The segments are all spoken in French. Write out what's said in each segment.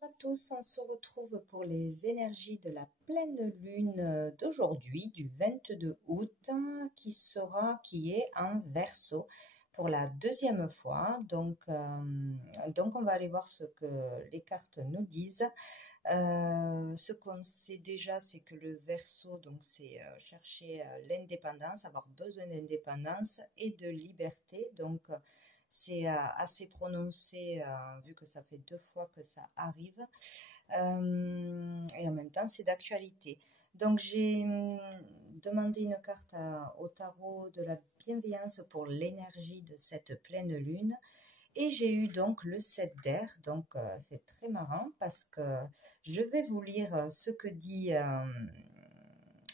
Bonjour à tous, on se retrouve pour les énergies de la pleine lune d'aujourd'hui, du 22 août, qui est en Verseau pour la deuxième fois. Donc on va aller voir ce que les cartes nous disent. Ce qu'on sait déjà, c'est que le Verseau, donc c'est chercher l'indépendance, avoir besoin d'indépendance et de liberté. Donc c'est assez prononcé vu que ça fait deux fois que ça arrive. Et en même temps, c'est d'actualité. Donc j'ai demandé une carte au tarot de la bienveillance pour l'énergie de cette pleine lune. Et j'ai eu donc le 7 d'air, donc c'est très marrant parce que je vais vous lire ce que dit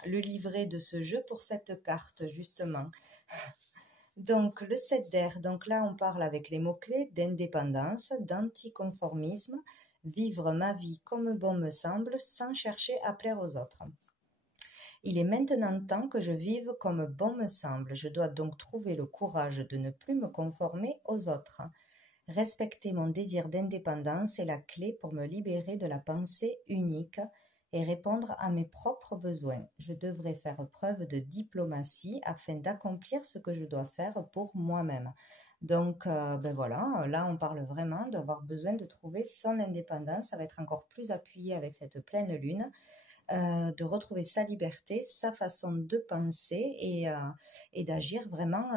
le livret de ce jeu pour cette carte justement. Donc le 7 d'air, donc là on parle avec les mots-clés d'indépendance, d'anticonformisme, vivre ma vie comme bon me semble sans chercher à plaire aux autres. Il est maintenant temps que je vive comme bon me semble, je dois donc trouver le courage de ne plus me conformer aux autres. Respecter mon désir d'indépendance est la clé pour me libérer de la pensée unique et répondre à mes propres besoins. Je devrais faire preuve de diplomatie afin d'accomplir ce que je dois faire pour moi-même. Donc, ben voilà, là on parle vraiment d'avoir besoin de trouver son indépendance. Ça va être encore plus appuyé avec cette pleine lune. De retrouver sa liberté, sa façon de penser et d'agir vraiment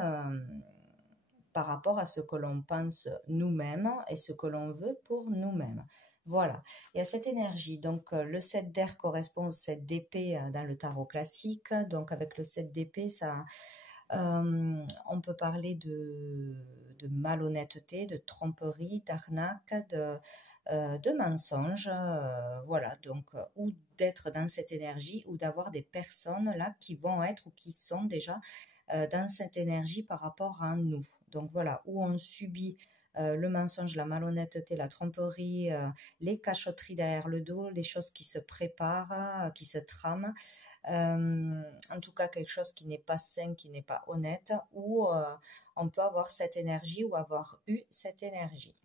par rapport à ce que l'on pense nous-mêmes et ce que l'on veut pour nous-mêmes. Voilà, il y a cette énergie. Donc, le 7 d'air correspond au 7 d'épée dans le tarot classique. Donc, avec le 7 d'épée, on peut parler de malhonnêteté, de tromperie, d'arnaque, de mensonges. Voilà, donc, ou d'être dans cette énergie ou d'avoir des personnes là qui vont être ou qui sont déjà dans cette énergie par rapport à nous. Donc voilà, où on subit le mensonge, la malhonnêteté, la tromperie, les cachotteries derrière le dos, les choses qui se préparent, qui se trament. En tout cas, quelque chose qui n'est pas sain, qui n'est pas honnête, ou on peut avoir cette énergie ou avoir eu cette énergie.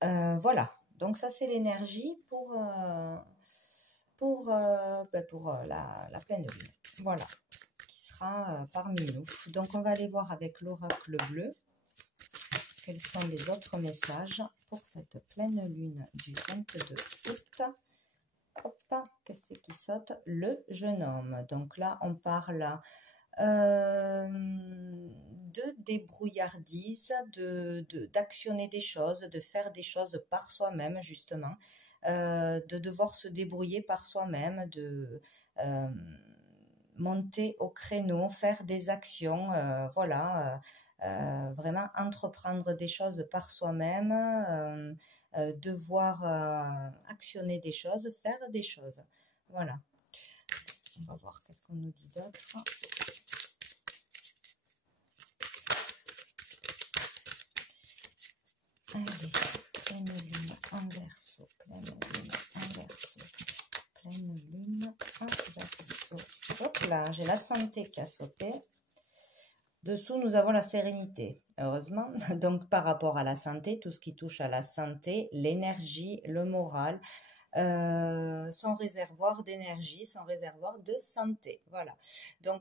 Voilà, donc ça c'est l'énergie pour la pleine lune. Voilà, parmi nous. Donc, on va aller voir avec l'oracle bleu quels sont les autres messages pour cette pleine lune du 22 août. Hop, qu'est-ce qui saute? Le jeune homme. Donc là, on parle de débrouillardise, d'actionner des choses, de faire des choses par soi-même, justement, de devoir se débrouiller par soi-même, de monter au créneau, faire des actions, voilà, vraiment entreprendre des choses par soi-même, devoir actionner des choses, faire des choses. Voilà. On va voir qu'est-ce qu'on nous dit d'autre. Allez, pleine lune en Verseau, pleine lune en Verseau, pleine lune en Verseau. Hop là, j'ai la santé qui a sauté. Dessous, nous avons la sérénité, heureusement. Donc, par rapport à la santé, tout ce qui touche à la santé, l'énergie, le moral, son réservoir d'énergie, son réservoir de santé. Voilà. Donc,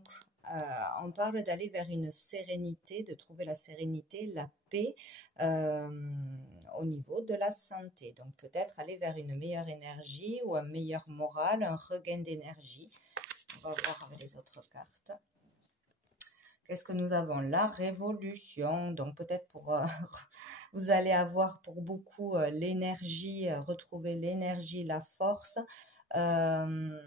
on parle d'aller vers une sérénité, de trouver la sérénité, la paix au niveau de la santé. Donc, peut-être aller vers une meilleure énergie ou un meilleur moral, un regain d'énergie. On va voir avec les autres cartes. Qu'est-ce que nous avons? La révolution. Donc peut-être vous allez avoir pour beaucoup l'énergie, retrouver l'énergie, la force de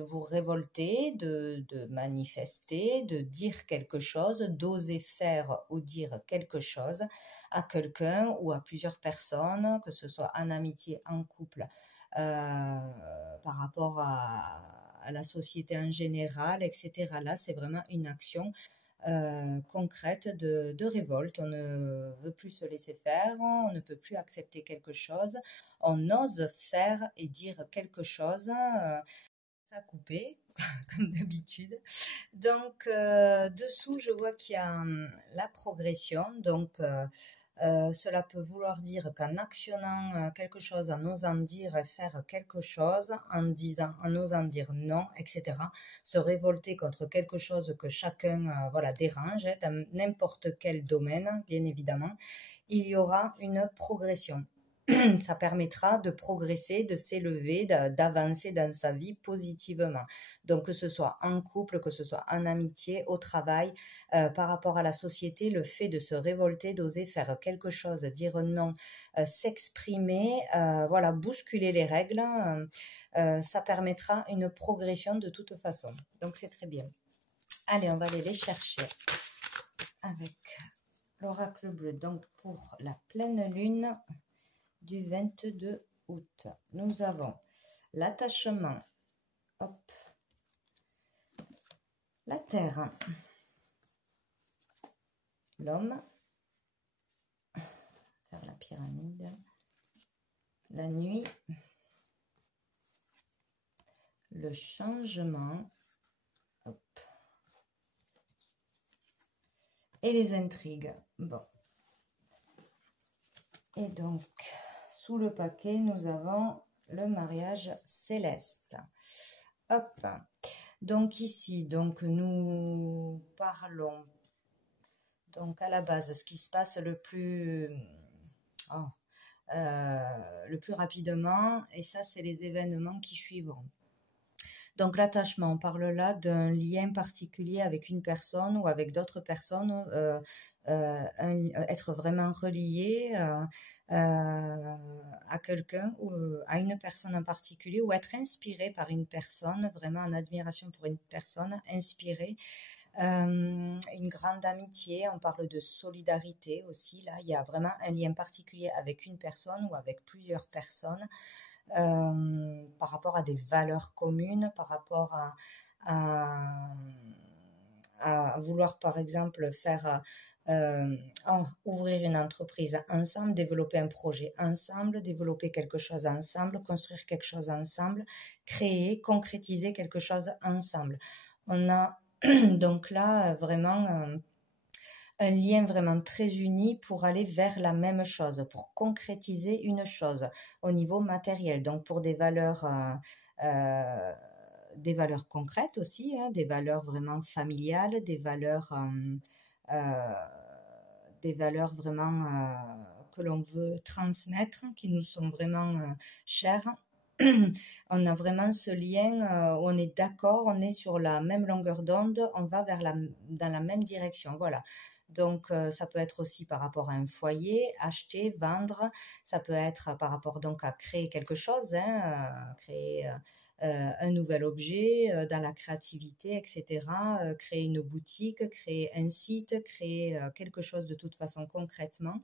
vous révolter, de manifester, de dire quelque chose, d'oser faire ou dire quelque chose à quelqu'un ou à plusieurs personnes, que ce soit en amitié, en couple, par rapport à la société en général, etc. Là, c'est vraiment une action concrète de révolte. On ne veut plus se laisser faire, on ne peut plus accepter quelque chose, on ose faire et dire quelque chose, ça couper, comme d'habitude. Donc, dessous, je vois qu'il y a la progression, donc Cela peut vouloir dire qu'en actionnant quelque chose, en osant dire et faire quelque chose, en osant dire non, etc., se révolter contre quelque chose que chacun voilà, dérange, dans n'importe quel domaine, bien évidemment, il y aura une progression. Ça permettra de progresser, de s'élever, d'avancer dans sa vie positivement. Donc que ce soit en couple, que ce soit en amitié, au travail, par rapport à la société, le fait de se révolter, d'oser faire quelque chose, dire non, s'exprimer, voilà, bousculer les règles, ça permettra une progression de toute façon. Donc c'est très bien. Allez, on va aller les chercher avec l'oracle bleu. Donc pour la pleine lune du 22 août, nous avons l'attachement, hop, la terre, l'homme, faire la pyramide, la nuit, le changement, hop, et les intrigues. Bon. Et donc, sous le paquet, nous avons le mariage céleste. Hop. Donc ici, donc nous parlons donc à la base ce qui se passe le plus rapidement, et ça c'est les événements qui suivront. Donc l'attachement, on parle là d'un lien particulier avec une personne ou avec d'autres personnes, être vraiment relié à quelqu'un ou à une personne en particulier, ou être inspiré par une personne, vraiment en admiration pour une personne, inspiré. Une grande amitié, on parle de solidarité aussi, là il y a vraiment un lien particulier avec une personne ou avec plusieurs personnes, par rapport à des valeurs communes, par rapport à vouloir par exemple faire ouvrir une entreprise ensemble, développer un projet ensemble, développer quelque chose ensemble, construire quelque chose ensemble, créer, concrétiser quelque chose ensemble. On a donc là vraiment un lien vraiment très uni pour aller vers la même chose, pour concrétiser une chose au niveau matériel, donc pour des valeurs concrètes aussi, hein, des valeurs vraiment familiales, des valeurs vraiment que l'on veut transmettre, qui nous sont vraiment chères. On a vraiment ce lien où on est d'accord, on est sur la même longueur d'onde, on va dans la même direction, voilà. Donc ça peut être aussi par rapport à un foyer, acheter, vendre, ça peut être par rapport donc à créer quelque chose, hein, créer un nouvel objet dans la créativité, etc. Créer une boutique, créer un site, créer quelque chose de toute façon concrètement.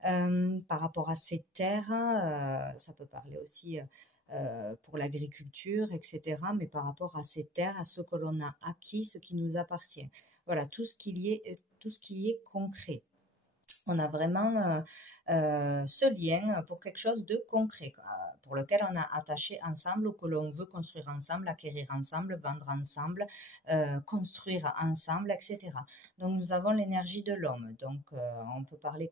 Par rapport à ces terres, ça peut parler aussi pour l'agriculture, etc. Mais par rapport à ces terres, à ce que l'on a acquis, ce qui nous appartient. Voilà, tout ce qui est concret. On a vraiment ce lien pour quelque chose de concret, pour lequel on a attaché ensemble ou que l'on veut construire ensemble, acquérir ensemble, vendre ensemble, construire ensemble, etc. Donc nous avons l'énergie de l'homme. Donc on peut parler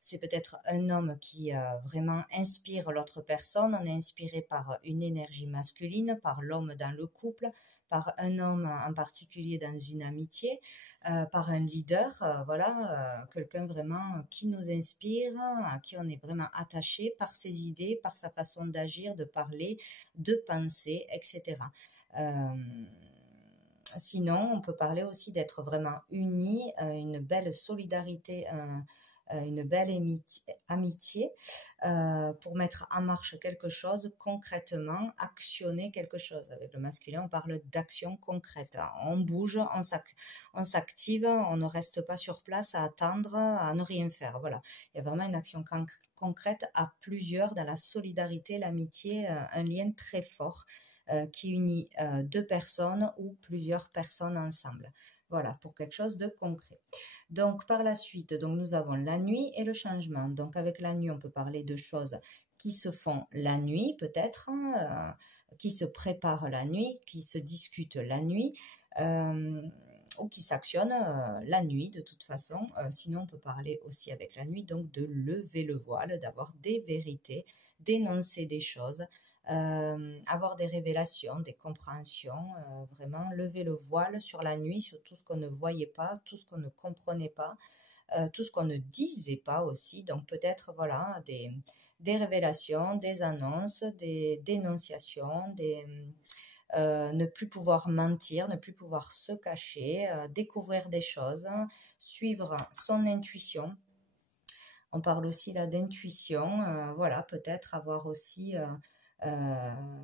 c'est peut-être un homme qui vraiment inspire l'autre personne. On est inspiré par une énergie masculine, par l'homme dans le couple, par un homme en particulier dans une amitié, par un leader, voilà, quelqu'un vraiment qui nous inspire, à qui on est vraiment attaché par ses idées, par sa façon d'agir, de parler, de penser, etc. Sinon, on peut parler aussi d'être vraiment unis, une belle solidarité, une belle amitié pour mettre en marche quelque chose concrètement, actionner quelque chose. Avec le masculin, on parle d'action concrète. On bouge, on s'active, on ne reste pas sur place à attendre, à ne rien faire. Voilà. Il y a vraiment une action concrète à plusieurs dans la solidarité, l'amitié, un lien très fort qui unit deux personnes ou plusieurs personnes ensemble. Voilà, pour quelque chose de concret. Donc, par la suite, donc, nous avons la nuit et le changement. Donc, avec la nuit, on peut parler de choses qui se font la nuit, peut-être, qui se préparent la nuit, qui se discutent la nuit. ou qui s'actionne la nuit de toute façon. Sinon, on peut parler aussi avec la nuit, donc de lever le voile, d'avoir des vérités, d'énoncer des choses, avoir des révélations, des compréhensions, vraiment lever le voile sur la nuit, sur tout ce qu'on ne voyait pas, tout ce qu'on ne comprenait pas, tout ce qu'on ne disait pas aussi. Donc peut-être voilà des révélations, des annonces, des dénonciations, ne plus pouvoir mentir, ne plus pouvoir se cacher, découvrir des choses, suivre son intuition. On parle aussi là d'intuition, voilà, peut-être avoir aussi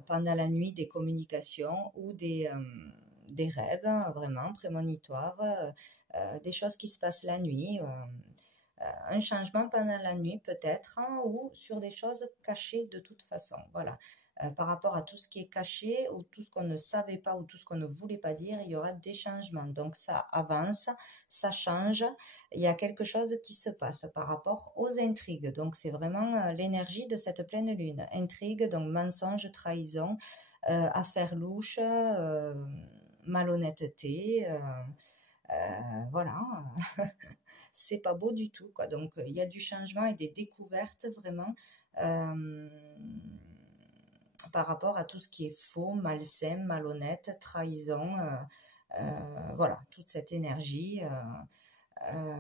pendant la nuit des communications ou des rêves vraiment prémonitoires, des choses qui se passent la nuit, un changement pendant la nuit peut-être, hein, ou sur des choses cachées de toute façon. Voilà. Par rapport à tout ce qui est caché ou tout ce qu'on ne savait pas ou tout ce qu'on ne voulait pas dire, il y aura des changements. Donc ça avance, ça change, il y a quelque chose qui se passe par rapport aux intrigues. Donc c'est vraiment l'énergie de cette pleine lune. Intrigue, donc mensonge, trahison, affaires louches, malhonnêteté, voilà. C'est pas beau du tout, quoi. Donc il y a du changement et des découvertes vraiment par rapport à tout ce qui est faux, malsain, malhonnête, trahison, voilà, toute cette énergie.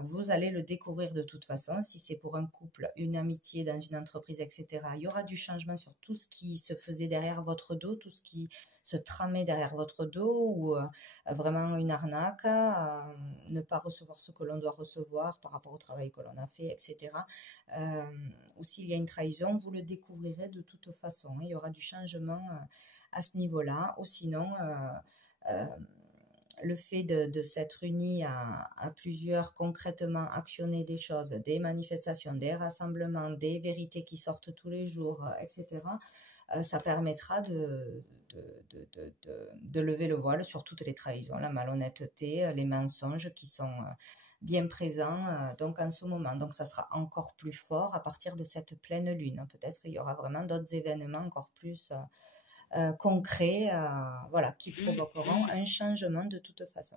Vous allez le découvrir de toute façon. Si c'est pour un couple, une amitié dans une entreprise, etc., il y aura du changement sur tout ce qui se faisait derrière votre dos, tout ce qui se tramait derrière votre dos, ou vraiment une arnaque, ne pas recevoir ce que l'on doit recevoir par rapport au travail que l'on a fait, etc. Ou s'il y a une trahison, vous le découvrirez de toute façon. Il y aura du changement à ce niveau-là. Ou sinon, le fait de s'être unis à plusieurs, concrètement actionner des choses, des manifestations, des rassemblements, des vérités qui sortent tous les jours, etc., ça permettra de lever le voile sur toutes les trahisons, la malhonnêteté, les mensonges qui sont bien présents donc en ce moment. Donc ça sera encore plus fort à partir de cette pleine lune. Peut-être il y aura vraiment d'autres événements encore plus concrets, voilà, qui provoqueront un changement de toute façon.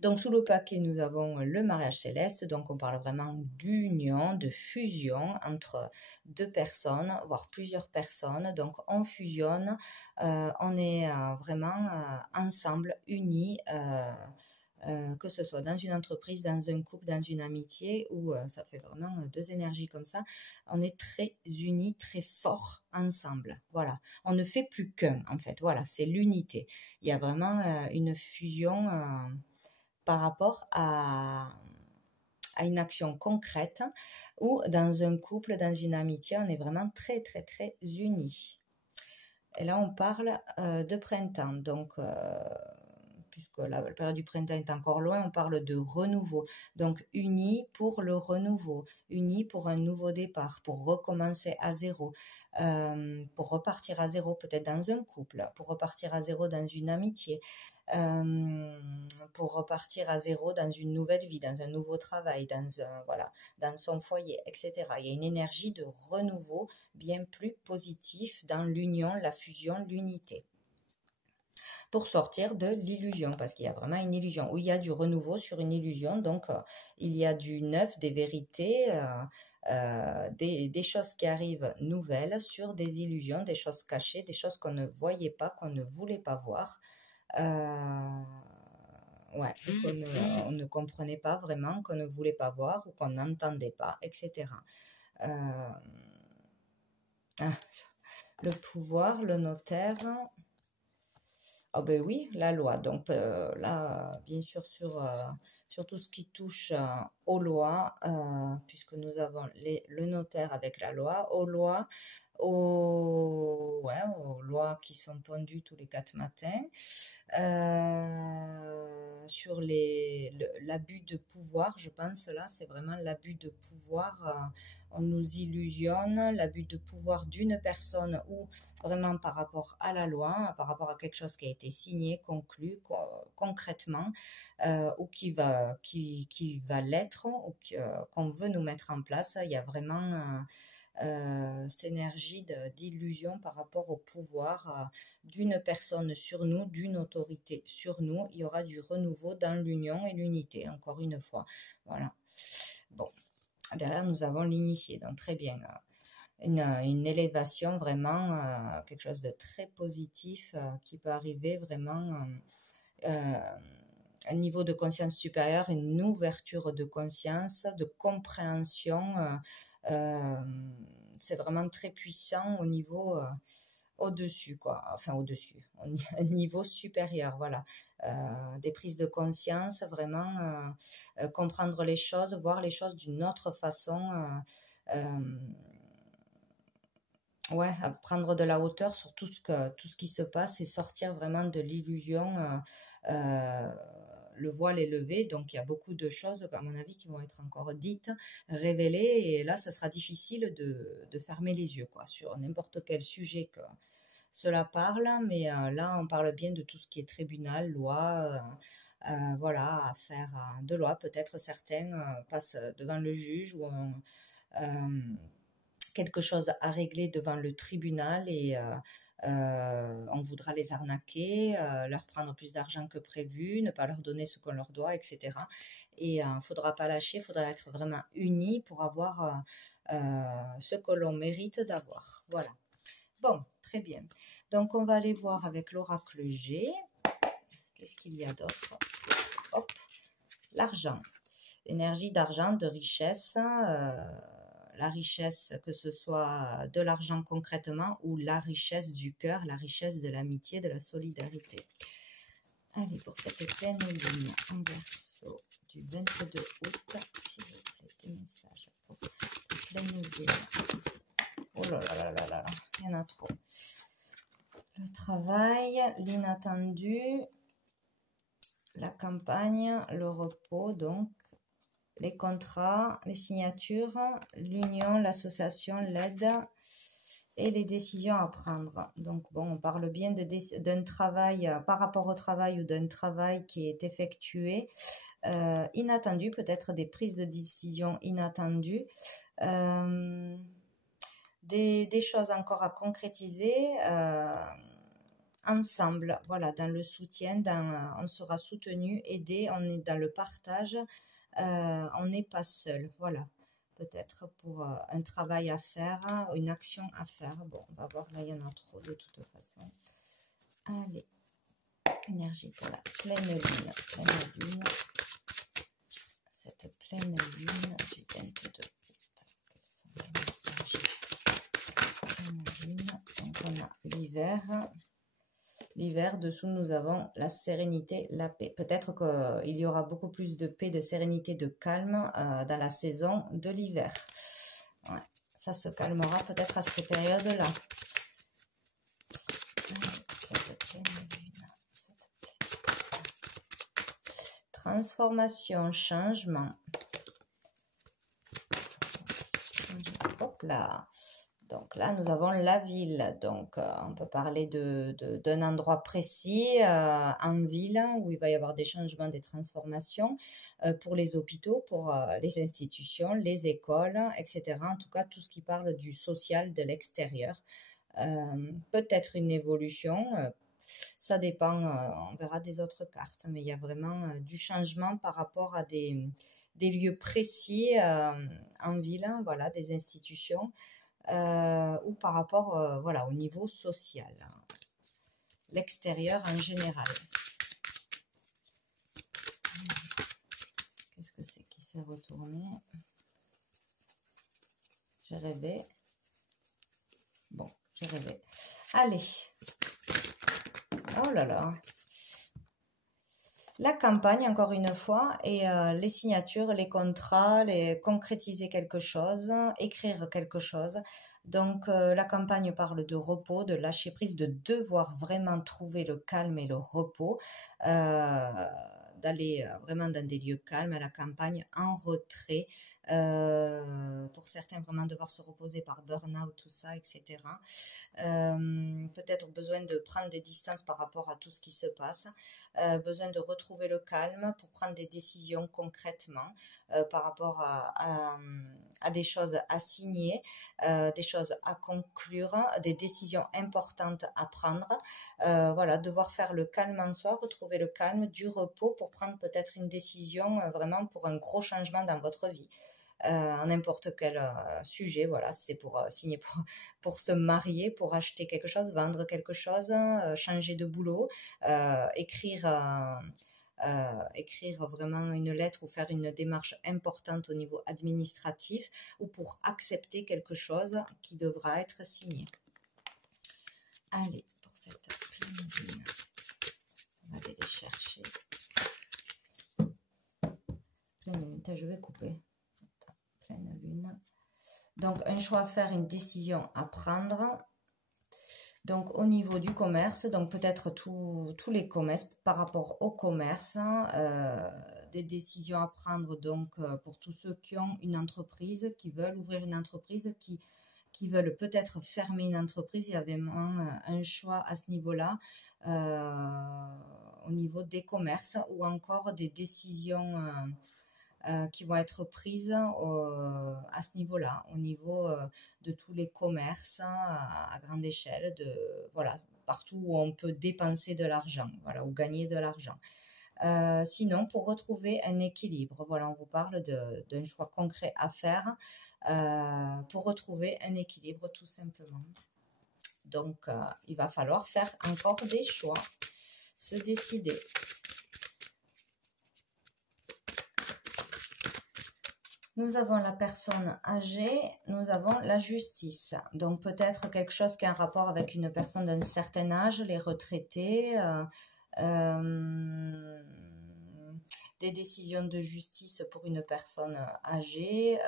Donc sous le paquet, nous avons le mariage céleste, donc on parle vraiment d'union, de fusion entre deux personnes, voire plusieurs personnes. Donc on fusionne, on est vraiment ensemble, unis, que ce soit dans une entreprise, dans un couple, dans une amitié, où ça fait vraiment deux énergies comme ça. On est très unis, très forts ensemble. Voilà, on ne fait plus qu'un en fait. Voilà, c'est l'unité. Il y a vraiment une fusion par rapport à une action concrète, ou dans un couple, dans une amitié, on est vraiment très très très unis. Et là on parle de printemps, donc puisque la période du printemps est encore loin, on parle de renouveau. Donc unis pour le renouveau, unis pour un nouveau départ, pour recommencer à zéro, pour repartir à zéro peut-être dans un couple, pour repartir à zéro dans une amitié, pour repartir à zéro dans une nouvelle vie, dans un nouveau travail, voilà, dans son foyer, etc. Il y a une énergie de renouveau bien plus positif dans l'union, la fusion, l'unité, pour sortir de l'illusion, parce qu'il y a vraiment une illusion, où il y a du renouveau sur une illusion. Donc il y a du neuf, des vérités, des choses qui arrivent nouvelles sur des illusions, des choses cachées, des choses qu'on ne voyait pas, qu'on ne voulait pas voir, ouais, qu'on ne comprenait pas vraiment, qu'on ne voulait pas voir ou qu'on n'entendait pas, etc. Le pouvoir, le notaire. Ah ben oui, la loi. Donc là, bien sûr, sur tout ce qui touche aux lois, puisque nous avons le notaire avec la loi, aux lois, aux lois qui sont pondues tous les 4 matins, sur l'abus de pouvoir, je pense là, c'est vraiment l'abus de pouvoir. On nous illusionne, l'abus de pouvoir d'une personne, ou vraiment par rapport à la loi, par rapport à quelque chose qui a été signé, conclu concrètement, ou qui va l'être, ou qu'on veut nous mettre en place. Il y a vraiment cette énergie d'illusion par rapport au pouvoir d'une personne sur nous, d'une autorité sur nous. Il y aura du renouveau dans l'union et l'unité, encore une fois. Voilà. Bon, derrière, nous avons l'initié, donc très bien. Une élévation vraiment, quelque chose de très positif qui peut arriver vraiment un niveau de conscience supérieur, une ouverture de conscience, de compréhension. C'est vraiment très puissant au niveau au-dessus, quoi. Enfin, au-dessus, un niveau supérieur, voilà. Des prises de conscience, vraiment comprendre les choses, voir les choses d'une autre façon. Ouais, à prendre de la hauteur sur tout ce qui se passe et sortir vraiment de l'illusion. Le voile est levé, donc il y a beaucoup de choses, à mon avis, qui vont être encore dites, révélées, et là, ça sera difficile de fermer les yeux, quoi, sur n'importe quel sujet que cela parle, mais là, on parle bien de tout ce qui est tribunal, loi, voilà, affaire de loi. Peut-être certains passent devant le juge ou quelque chose à régler devant le tribunal et on voudra les arnaquer, leur prendre plus d'argent que prévu, ne pas leur donner ce qu'on leur doit, etc. Et il ne faudra pas lâcher, il faudra être vraiment unis pour avoir ce que l'on mérite d'avoir. Voilà. Bon, très bien. Donc, on va aller voir avec l'oracle G. Qu'est-ce qu'il y a d'autre? Hop, l'argent. L'énergie d'argent, de richesse. La richesse, que ce soit de l'argent concrètement ou la richesse du cœur, la richesse de l'amitié, de la solidarité. Allez, pour cette pleine lune en Verseau du 22 août, s'il vous plaît, des messages pour cette pleine lune. Oh là là là là là, il y en a trop. Le travail, l'inattendu, la campagne, le repos, donc les contrats, les signatures, l'union, l'association, l'aide et les décisions à prendre. Donc bon, on parle bien d'un travail par rapport au travail ou d'un travail qui est effectué, inattendu, peut-être des prises de décision inattendues, des choses encore à concrétiser ensemble, voilà, dans le soutien, on sera soutenu, aidé, on est dans le partage. On n'est pas seul, voilà, peut-être pour un travail à faire, une action à faire. Bon, on va voir, là il y en a trop de toute façon. Allez, énergie pour la pleine lune, cette pleine lune du 22 août. Quels sont les messages? Pleine lune, donc on a l'hiver. L'hiver, dessous, nous avons la sérénité, la paix. Peut-être qu'il y aura beaucoup plus de paix, de sérénité, de calme dans la saison de l'hiver. Ouais, ça se calmera peut-être à cette période-là. Cette pleine lune, transformation, changement. Hop là. Donc là, nous avons la ville. Donc, on peut parler d'un endroit précis en ville où il va y avoir des changements, des transformations pour les hôpitaux, pour les institutions, les écoles, etc. En tout cas, tout ce qui parle du social de l'extérieur. Peut-être une évolution. Ça dépend, on verra des autres cartes. Mais il y a vraiment du changement par rapport à des lieux précis en ville, voilà, des institutions. Ou par rapport voilà, au niveau social, l'extérieur en général. Qu'est-ce que c'est qui s'est retourné? J'ai rêvé. Bon, j'ai rêvé. Allez. Oh là là. La campagne, encore une fois, et les signatures, les contrats, concrétiser quelque chose, écrire quelque chose. Donc, la campagne parle de repos, de lâcher prise, de devoir vraiment trouver le calme et le repos, d'aller vraiment dans des lieux calmes, à la campagne, en retrait, pour certains vraiment devoir se reposer par burn-out, tout ça, etc. Peut-être besoin de prendre des distances par rapport à tout ce qui se passe, besoin de retrouver le calme pour prendre des décisions concrètement par rapport à des choses à signer, des choses à conclure, des décisions importantes à prendre. Voilà, devoir faire le calme en soi, retrouver le calme, du repos pour prendre peut-être une décision vraiment pour un gros changement dans votre vie. À n'importe quel sujet, voilà, c'est pour signer pour se marier, pour acheter quelque chose, vendre quelque chose, changer de boulot, écrire vraiment une lettre ou faire une démarche importante au niveau administratif ou pour accepter quelque chose qui devra être signé. Allez, pour cette pleine lune, on va aller les chercher. Pleine lune, je vais couper. Pleine lune. Donc, un choix à faire, une décision à prendre. Donc, au niveau du commerce, donc peut-être tous les commerces par rapport au commerce, des décisions à prendre donc pour tous ceux qui ont une entreprise, qui veulent ouvrir une entreprise, qui veulent peut-être fermer une entreprise. Il y a vraiment un choix à ce niveau-là, au niveau des commerces ou encore des décisions qui vont être prises à ce niveau-là, au niveau de tous les commerces à grande échelle, voilà, partout où on peut dépenser de l'argent, voilà, ou gagner de l'argent. Sinon, pour retrouver un équilibre, voilà, on vous parle d'un choix concret à faire pour retrouver un équilibre tout simplement. Donc, il va falloir faire encore des choix, se décider. Nous avons la personne âgée, nous avons la justice. Donc peut-être quelque chose qui a un rapport avec une personne d'un certain âge, les retraités, des décisions de justice pour une personne âgée,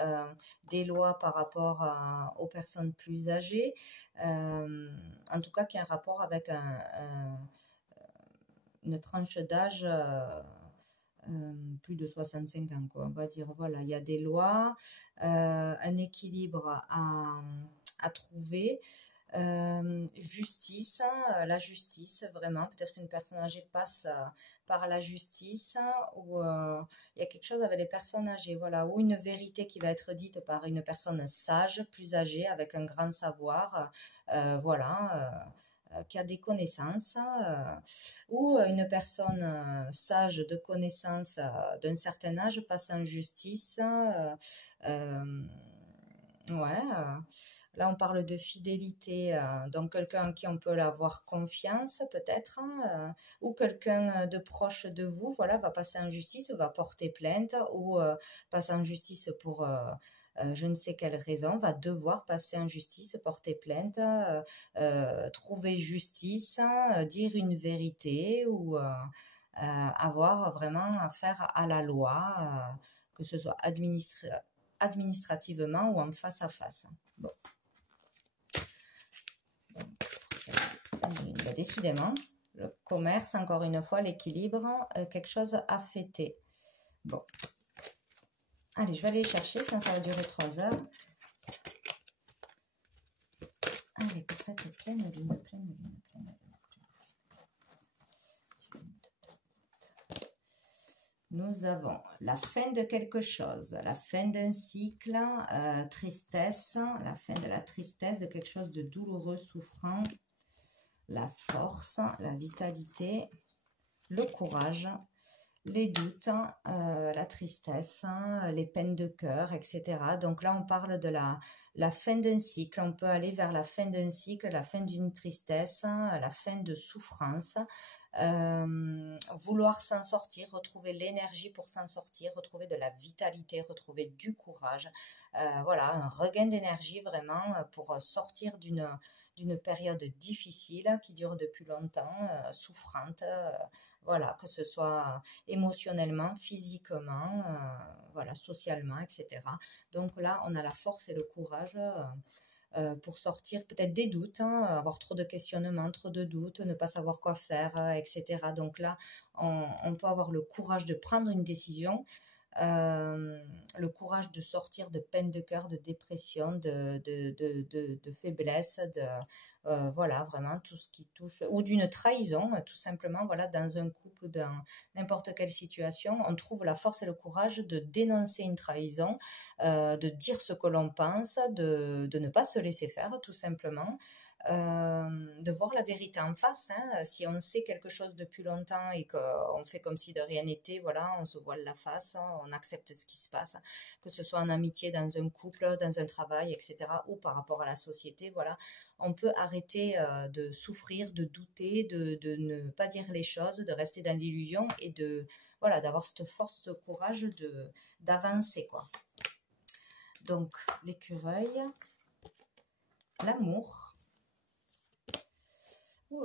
des lois par rapport aux personnes plus âgées, en tout cas qui a un rapport avec une tranche d'âge plus de 65 ans, quoi. On va dire, voilà, il y a des lois, un équilibre à trouver, justice, la justice, vraiment, peut-être une personne âgée passe par la justice, ou il y a quelque chose avec les personnes âgées, voilà, ou une vérité qui va être dite par une personne sage, plus âgée, avec un grand savoir, voilà, qui a des connaissances, ou une personne sage de connaissances d'un certain âge passe en justice. Ouais, là on parle de fidélité, donc quelqu'un en qui on peut avoir confiance peut-être, ou quelqu'un de proche de vous, voilà, va passer en justice, va porter plainte, ou passe en justice pour je ne sais quelle raison, va devoir passer en justice, porter plainte, trouver justice, dire une vérité, ou avoir vraiment affaire à la loi, que ce soit administrativement ou en face à face. Bon. Donc, décidément, le commerce, encore une fois, l'équilibre, quelque chose à fêter. Bon. Allez, je vais aller chercher, sinon ça va durer 3 heures. Allez, pour cette pleine lune. Nous avons la fin de quelque chose, la fin d'un cycle, tristesse, la fin de la tristesse, de quelque chose de douloureux, souffrant, la force, la vitalité, le courage, les doutes, la tristesse, les peines de cœur, etc. Donc là, on parle de la fin d'un cycle. On peut aller vers la fin d'un cycle, la fin d'une tristesse, la fin de souffrance. Vouloir s'en sortir, retrouver l'énergie pour s'en sortir, retrouver de la vitalité, retrouver du courage. Voilà, un regain d'énergie vraiment pour sortir d'une période difficile qui dure depuis longtemps, souffrante. Voilà, que ce soit émotionnellement, physiquement, voilà, socialement, etc. Donc là, on a la force et le courage pour sortir peut-être des doutes, avoir trop de questionnements, trop de doutes, ne pas savoir quoi faire, etc. Donc là, on peut avoir le courage de prendre une décision, le courage de sortir de peine de cœur, de dépression, de faiblesse, voilà, vraiment tout ce qui touche, ou d'une trahison, tout simplement, voilà, dans un couple, dans n'importe quelle situation, on trouve la force et le courage de dénoncer une trahison, de dire ce que l'on pense, de ne pas se laisser faire, tout simplement. De voir la vérité en face. Hein. Si on sait quelque chose depuis longtemps et qu'on fait comme si de rien n'était, voilà, on se voile la face, hein, on accepte ce qui se passe, que ce soit en amitié, dans un couple, dans un travail, etc., ou par rapport à la société, voilà, on peut arrêter de souffrir, de douter, de ne pas dire les choses, de rester dans l'illusion et voilà, d'avoir cette force, ce courage d'avancer, quoi. Donc, l'écureuil, l'amour.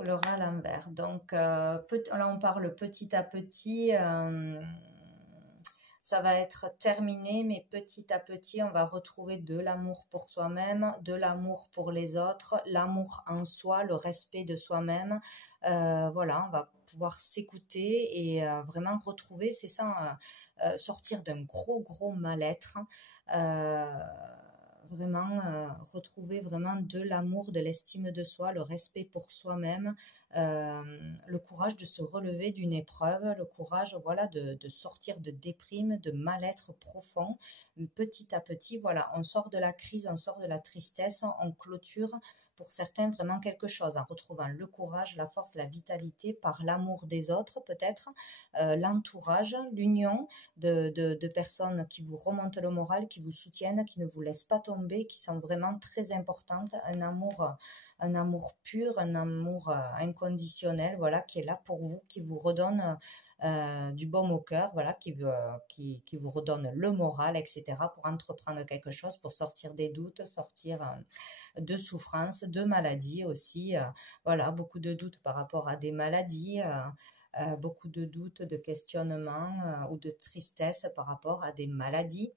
Le rat à l'envers. Donc, là, on parle petit à petit. Ça va être terminé, mais petit à petit, on va retrouver de l'amour pour soi-même, de l'amour pour les autres, l'amour en soi, le respect de soi-même. Voilà, on va pouvoir s'écouter et vraiment retrouver, c'est ça, sortir d'un gros mal-être. Vraiment retrouver vraiment de l'amour, de l'estime de soi, le respect pour soi-même, le courage de se relever d'une épreuve, le courage, voilà, de sortir de déprime, de mal-être profond. Petit à petit, voilà, on sort de la crise, on sort de la tristesse, on clôture pour certains vraiment quelque chose en retrouvant le courage, la force, la vitalité par l'amour des autres peut-être, l'entourage, l'union de personnes qui vous remontent le moral, qui vous soutiennent, qui ne vous laissent pas tomber, qui sont vraiment très importantes, un amour pur, un amour inconditionnel, voilà, qui est là pour vous, qui vous redonne du baume au cœur, voilà, qui vous redonne le moral, etc., pour entreprendre quelque chose, pour sortir des doutes, sortir de souffrances, de maladies aussi. Voilà, beaucoup de doutes par rapport à des maladies. Beaucoup de doutes, de questionnements ou de tristesse par rapport à des maladies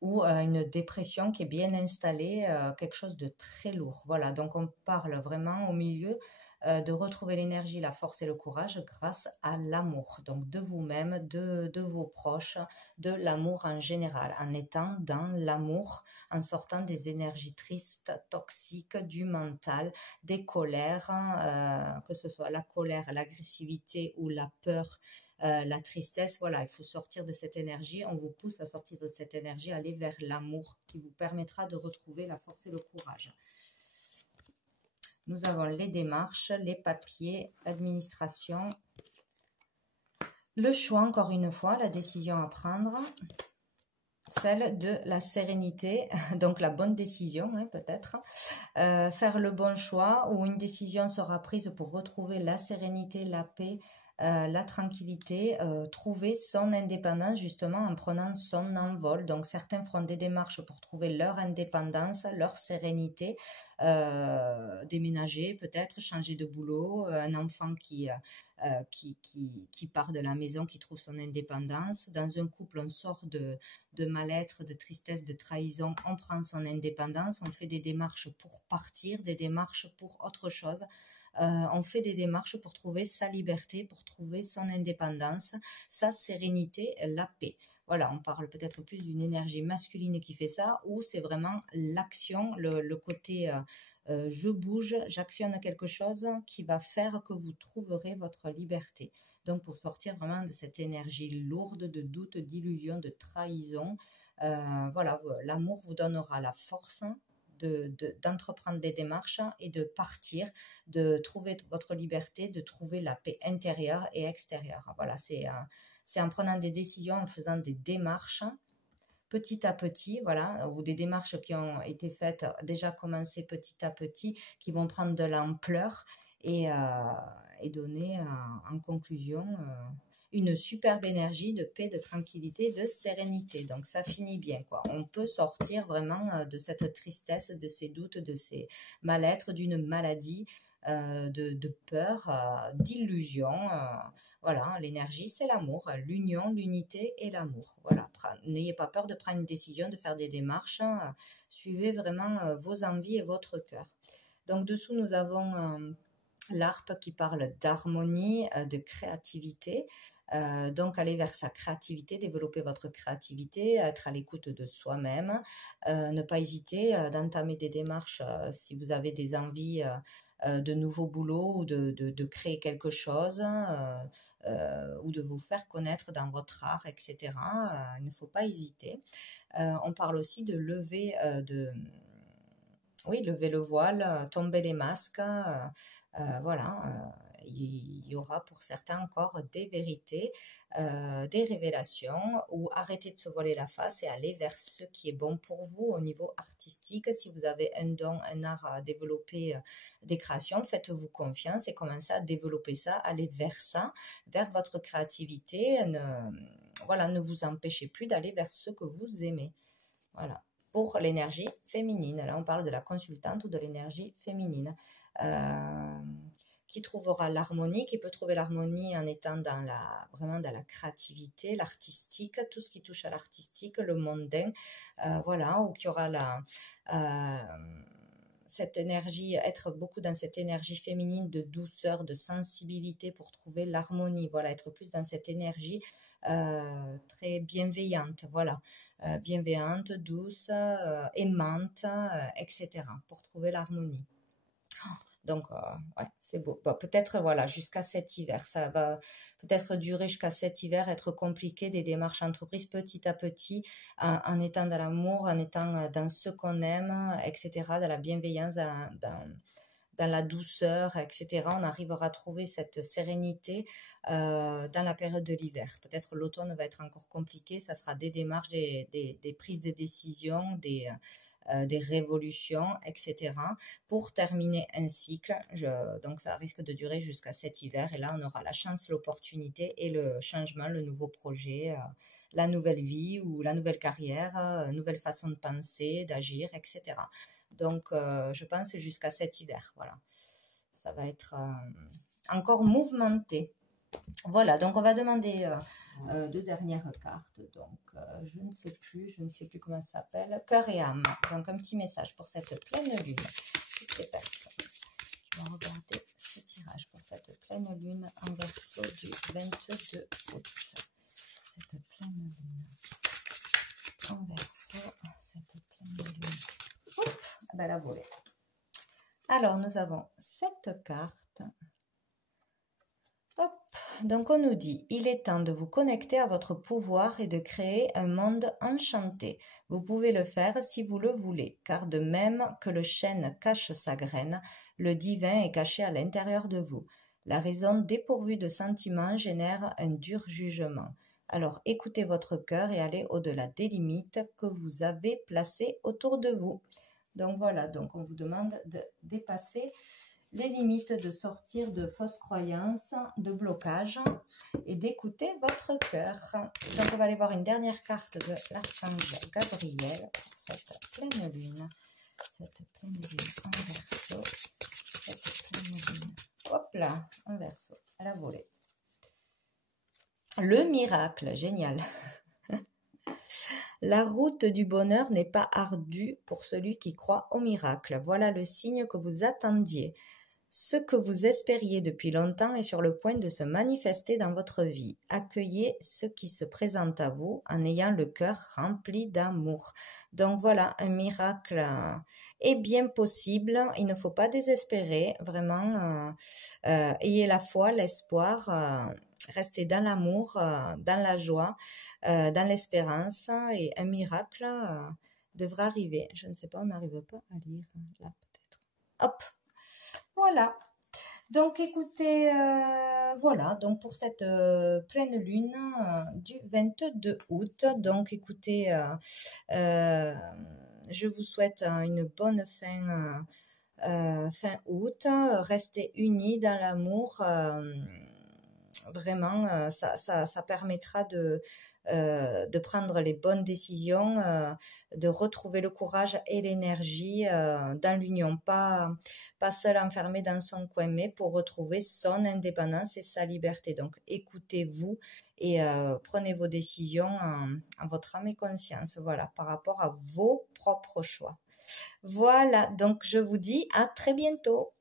ou une dépression qui est bien installée, quelque chose de très lourd. Voilà, donc on parle vraiment au milieu de retrouver l'énergie, la force et le courage grâce à l'amour, donc de vous-même, de vos proches, de l'amour en général, en étant dans l'amour, en sortant des énergies tristes, toxiques, du mental, des colères, que ce soit la colère, l'agressivité ou la peur, la tristesse, voilà, il faut sortir de cette énergie, on vous pousse à sortir de cette énergie, aller vers l'amour qui vous permettra de retrouver la force et le courage. Nous avons les démarches, les papiers, l'administration, le choix, encore une fois, la décision à prendre, celle de la sérénité, donc la bonne décision, hein, peut-être, faire le bon choix où une décision sera prise pour retrouver la sérénité, la paix, la tranquillité, trouver son indépendance justement en prenant son envol. Donc certains feront des démarches pour trouver leur indépendance, leur sérénité, déménager peut-être, changer de boulot, un enfant qui part de la maison, qui trouve son indépendance. Dans un couple, on sort de mal-être, de tristesse, de trahison, on prend son indépendance, on fait des démarches pour partir, des démarches pour autre chose. On fait des démarches pour trouver sa liberté, pour trouver son indépendance, sa sérénité, la paix. Voilà, on parle peut-être plus d'une énergie masculine qui fait ça, ou c'est vraiment l'action, le côté je bouge, j'actionne quelque chose qui va faire que vous trouverez votre liberté. Donc pour sortir vraiment de cette énergie lourde de doute, d'illusion, de trahison, voilà, l'amour vous donnera la force d'entreprendre des démarches et de partir, de trouver votre liberté, de trouver la paix intérieure et extérieure. Voilà, c'est en prenant des décisions, en faisant des démarches petit à petit, voilà, ou des démarches qui ont été faites, déjà commencées petit à petit, qui vont prendre de l'ampleur et donner en conclusion une superbe énergie de paix, de tranquillité, de sérénité. Donc ça finit bien, quoi. On peut sortir vraiment de cette tristesse, de ces doutes, de ces mal-être, d'une maladie, de peur, d'illusion. Voilà, l'énergie, c'est l'amour, l'union, l'unité et l'amour. Voilà, n'ayez pas peur de prendre une décision, de faire des démarches. Suivez vraiment vos envies et votre cœur. Donc dessous, nous avons l'harpe qui parle d'harmonie, de créativité, Donc, aller vers sa créativité, développer votre créativité, être à l'écoute de soi-même, ne pas hésiter d'entamer des démarches si vous avez des envies de nouveaux boulots ou de créer quelque chose ou de vous faire connaître dans votre art, etc. Il ne faut pas hésiter. On parle aussi de lever, oui, lever le voile, tomber les masques. Voilà, il y aura pour certains encore des vérités, des révélations, ou arrêter de se voiler la face et aller vers ce qui est bon pour vous au niveau artistique. Si vous avez un don, un art à développer, des créations, faites-vous confiance et commencez à développer ça, allez vers ça, vers votre créativité. Voilà, ne vous empêchez plus d'aller vers ce que vous aimez. Voilà. Pour l'énergie féminine, là on parle de la consultante ou de l'énergie féminine, qui trouvera l'harmonie, qui peut trouver l'harmonie en étant vraiment dans la créativité, l'artistique, tout ce qui touche à l'artistique, le mondain, voilà, ou qui aura cette énergie, être beaucoup dans cette énergie féminine de douceur, de sensibilité pour trouver l'harmonie, voilà, être plus dans cette énergie très bienveillante, voilà, bienveillante, douce, aimante, etc. pour trouver l'harmonie. Donc, ouais, c'est beau. Bon, peut-être, voilà, jusqu'à cet hiver. Ça va peut-être durer jusqu'à cet hiver, être compliqué, des démarches entreprises petit à petit, en étant dans l'amour, en étant dans ce qu'on aime, etc., dans la bienveillance, dans la douceur, etc. On arrivera à trouver cette sérénité dans la période de l'hiver. Peut-être l'automne va être encore compliqué, ça sera des démarches, des prises de décision, des révolutions, etc. pour terminer un cycle. Donc ça risque de durer jusqu'à cet hiver et là on aura la chance, l'opportunité et le changement, le nouveau projet, la nouvelle vie ou la nouvelle carrière, nouvelle façon de penser, d'agir, etc. Donc je pense jusqu'à cet hiver, voilà. Ça va être encore mouvementé. Voilà, donc on va demander deux dernières cartes. Donc, je ne sais plus comment ça s'appelle. Cœur et âme. Donc, un petit message pour cette pleine lune. Toutes les personnes qui vont regarder ce tirage pour cette pleine lune en Verseau du 22 août. Cette pleine lune en Verseau, cette pleine lune. Oups, ben la volée. Alors, nous avons cette carte. Hop, donc on nous dit, il est temps de vous connecter à votre pouvoir et de créer un monde enchanté. Vous pouvez le faire si vous le voulez, car de même que le chêne cache sa graine, le divin est caché à l'intérieur de vous. La raison dépourvue de sentiments génère un dur jugement. Alors écoutez votre cœur et allez au-delà des limites que vous avez placées autour de vous. Donc voilà, donc on vous demande de dépasser les limites, de sortir de fausses croyances, de blocages et d'écouter votre cœur. Donc, on va aller voir une dernière carte de l'archange Gabriel pour cette pleine lune. Cette pleine lune en Verseau. Cette pleine lune. Hop là, en Verseau, à la volée. Le miracle, génial. La route du bonheur n'est pas ardue pour celui qui croit au miracle. Voilà le signe que vous attendiez. Ce que vous espériez depuis longtemps est sur le point de se manifester dans votre vie. Accueillez ce qui se présente à vous en ayant le cœur rempli d'amour. Donc voilà, un miracle est bien possible. Il ne faut pas désespérer, vraiment. Ayez la foi, l'espoir. Restez dans l'amour, dans la joie, dans l'espérance et un miracle devra arriver. Je ne sais pas, on n'arrive pas à lire là peut-être. Hop! Voilà, donc écoutez, voilà, donc pour cette pleine lune du 22 août, donc écoutez, je vous souhaite une bonne fin août, restez unis dans l'amour, vraiment, ça permettra de prendre les bonnes décisions, de retrouver le courage et l'énergie dans l'union, pas seul enfermé dans son coin, mais pour retrouver son indépendance et sa liberté. Donc écoutez-vous et prenez vos décisions en votre âme et conscience, voilà, par rapport à vos propres choix. Voilà, donc je vous dis à très bientôt.